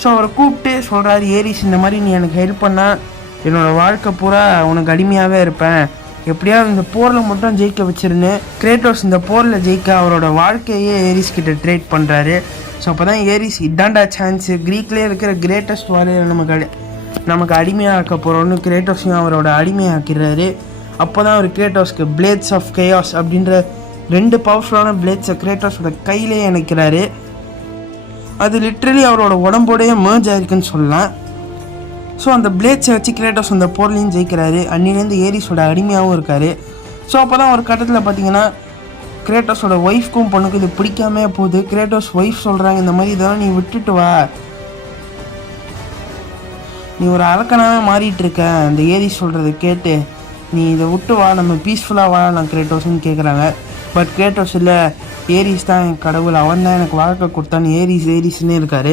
So அவரை கூப்பிட்டு சொல்கிறாரு, ஏரிஸ் இந்த மாதிரி நீ எனக்கு ஹெல்ப் பண்ணால் என்னோடய வாழ்க்கை பூரா உனக்கு அடிமையாகவே இருப்பேன், எப்படியாவது இந்த போரில் மட்டும் ஜெயிக்க வச்சிருன்னு கிரேட்டோஸ் இந்த போரில் ஜெயிக்க அவரோட வாழ்க்கையே ஏரிஸ் கிட்ட ட்ரேட் பண்ணுறாரு. ஸோ அப்போ தான் ஏரிஸ் இதாண்டா சான்ஸு, க்ரீக்லேயே இருக்கிற கிரேட்டஸ்ட் வாரியர் நமக்கு அடிமையாக்க போகிறோன்னு கிரேட்டோஸையும் அவரோட அடிமையாக்கிறாரு. அப்போ தான் அவர் கிரேட்டோஸ்க்கு பிளேட்ஸ் ஆஃப் கேயாஸ் அப்படின்ற 2 பவர்ஃபுல்லான பிளேட்ஸை கிரேட்டோஸோட கையிலே இணைக்கிறாரு. அது லிட்ரலி அவரோட உடம்போடையே மேர்ஜ் ஆயிருக்குன்னு சொல்லலாம். ஸோ அந்த பிளேட்ஸை வச்சு கிரேட்டோஸ் அந்த போர்லையும் ஜெயிக்கிறாரு. அன்னிலேருந்து ஏரிஸோட அடிமையாகவும் இருக்கார். ஸோ அப்போ தான் ஒரு கட்டத்தில் பார்த்தீங்கன்னா கிரேட்டோஸோட ஒய்ஃப்க்கும் பொண்ணுக்கும் இது பிடிக்காமே போகுது. கிரேட்டோஸ் ஒய்ஃப் சொல்கிறாங்க, இந்த மாதிரி இதெல்லாம் நீ விட்டுட்டு வா, நீ ஒரு அரக்கனாகவே மாறிட்டு இருக்க, அந்த ஏரிஸ் சொல்கிறத கேட்டு நீ இதை விட்டு வா, நம்ம பீஸ்ஃபுல்லாக வாழலாம் கிரேட்டோஸ்ன்னு கேட்குறாங்க. பட் கிரேட்டோஸ் இல்லை, ஏரிஸ் தான் என் கடவுள், அவன் தான் எனக்கு வாழ்க்கை கொடுத்தான்னு ஏரிஸ்ன்னே இருக்கார்.